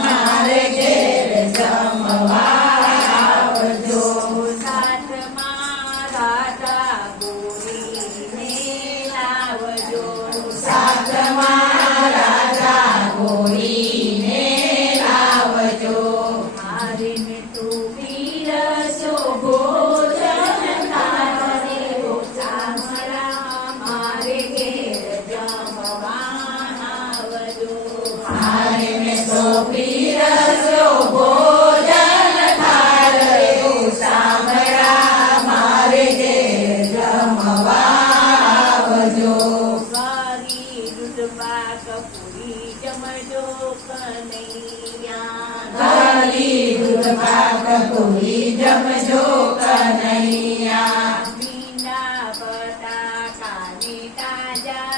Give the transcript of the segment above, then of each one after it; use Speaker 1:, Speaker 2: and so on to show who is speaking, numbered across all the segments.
Speaker 1: મારે ઘેર જમવા જમજો કનૈયા
Speaker 2: મીંડા પતા કાને તાજા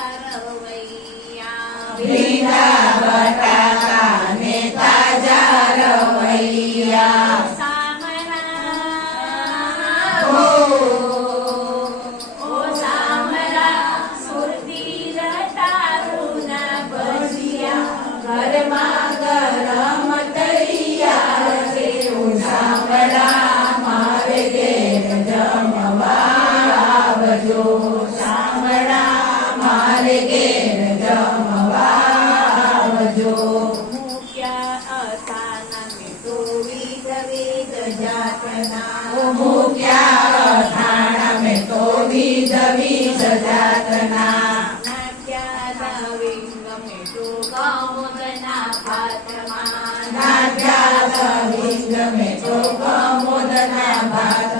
Speaker 1: નાટ્યા સવિંગ મેં તો કમોદના ભાગ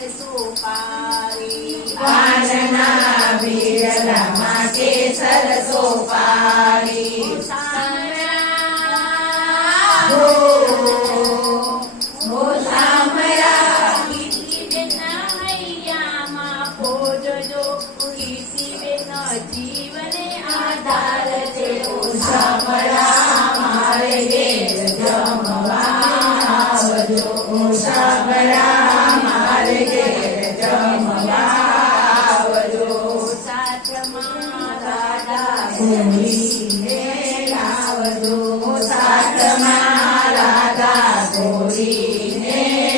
Speaker 2: जगत सुपारी
Speaker 1: कांचना विरल माटे सरसो पारी
Speaker 2: जीवन आधार ते ओसा पड़ा
Speaker 1: हमारे ये जगमवा बजो ओसा पड़ा લાવજો સાત મારા ગોરીને